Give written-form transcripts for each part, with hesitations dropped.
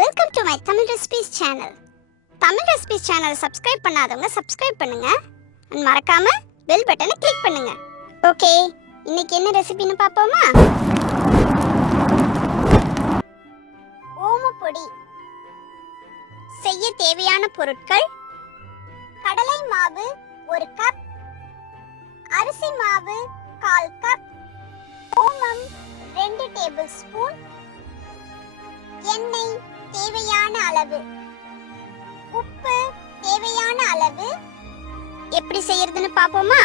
Welcome to my Tamil recipes channel. Tamil recipes சேனலை subscribe பண்ணாதவங்க subscribe பண்ணுங்க and மறக்காம பெல் பட்டனை கிளிக் பண்ணுங்க. ஓகே, இன்னைக்கு என்ன ரெசிபின்னு பாப்போமா? ஓமப்பொடி. செய்ய தேவையான பொருட்கள்: கடலை மாவு 1 கப், அரிசி மாவு 1/4 கப், ஓமம் 2 டேபிள் ஸ்பூன், எண்ணெய் தேவையான அளவு, உப்பு தேவையான அளவு. எப்படி செய்யறதுன்னு பாப்போமா?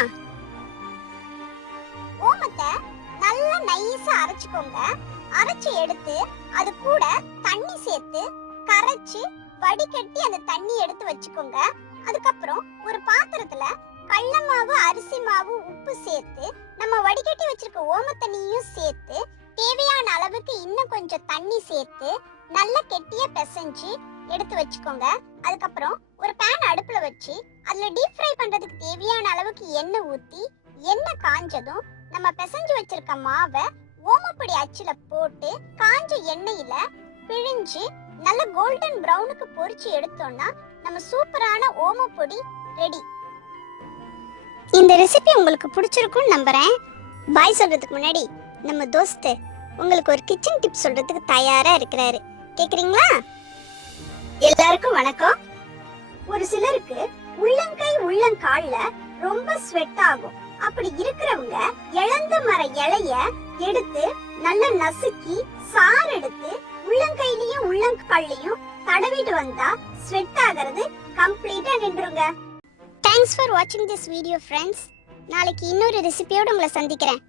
ஓமத்தை நல்லா நைஸா அரைச்சுக்கோங்க. அரைச்சு எடுத்து அது கூட தண்ணி சேர்த்து கரைச்சு வடிகட்டி அந்த தண்ணி எடுத்து வச்சுக்கோங்க. அதுக்கப்புறம் ஒரு பாத்திரத்துல கடலை மாவு, அரிசி மாவு, உப்பு சேர்த்து நம்ம வடிகட்டி வச்சிருக்க ஓம தண்ணியும் சேர்த்து தேவையான அளவுக்கு இன்னும் கொஞ்சம் தண்ணி சேர்த்து நல்லா கெட்டியா பிசைஞ்சு எடுத்து வச்சுக்கோங்க. அதுக்கப்புறம் ஒரு பேன் அடுப்புல வச்சு அதுல டீப் ஃப்ரை பண்றதுக்கு தேவையான அளவுக்கு எண்ணெய் ஊத்தி, எண்ணெய் காஞ்சதும் நம்ம பிசைஞ்சு வச்சிருக்க மாவை ஓமப்பொடி அச்சுல போட்டு காஞ்ச எண்ணெயில பிழிஞ்சு நல்ல கோல்டன் பிரவுனுக்கு பொரிச்சு எடுத்தோம்னா நம்ம சூப்பரான ஓமப்பொடி ரெடி. இந்த ரெசிபி உங்களுக்கு பிடிச்சிருக்கும்னு நம்புறேன். பாய் சொல்றதுக்கு முன்னாடி நம்ம தோஸ்து உங்களுக்கு ஒரு கிச்சன் டிப் சொல்றதுக்கு தயாரா இருக்கிறாரு. கேக்குறீங்களா? எல்லாருக்கும் வணக்கம். ஒரு சிலருக்கு உள்ளங்கை உள்ளங்கால்ல ரொம்ப ஸ்வெட் ஆகும். அப்படி இருக்கிறவங்க இளந்த மர இலைய எடுத்து நல்லா நசுக்கி சாறு எடுத்து உள்ளங்கையிலயும் உள்ளங்கால்லையும் தடவிட்டு வந்தா ஸ்வெட் ஆகிறது கம்ப்ளீட்டா நின்றுங்க. தேங்க்ஸ் ஃபார் வாட்சிங் திஸ் வீடியோ ஃப்ரெண்ட்ஸ். நாளைக்கு இன்னொரு ரெசிபியோட உங்களை சந்திக்கிறேன்.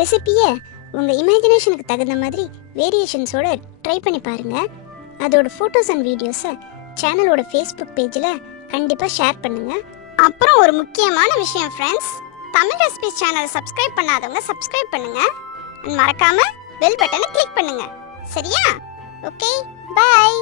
ரெசிபியை உங்கள் இமேஜினேஷனுக்கு தகுந்த மாதிரி வேரியேஷன்ஸோட ட்ரை பண்ணி பாருங்க. அதோட ஃபோட்டோஸ் அண்ட் வீடியோஸை சேனலோட ஃபேஸ்புக் பேஜில் கண்டிப்பாக ஷேர் பண்ணுங்க. அப்புறம் ஒரு முக்கியமான விஷயம் ஃப்ரெண்ட்ஸ், தமிழ் ரெசிபிஸ் சேனலை சப்ஸ்கிரைப் பண்ணாதவங்க சப்ஸ்கிரைப் பண்ணுங்க and மறக்காம பெல் பட்டனை கிளிக் பண்ணுங்க. சரியா? Okay, by.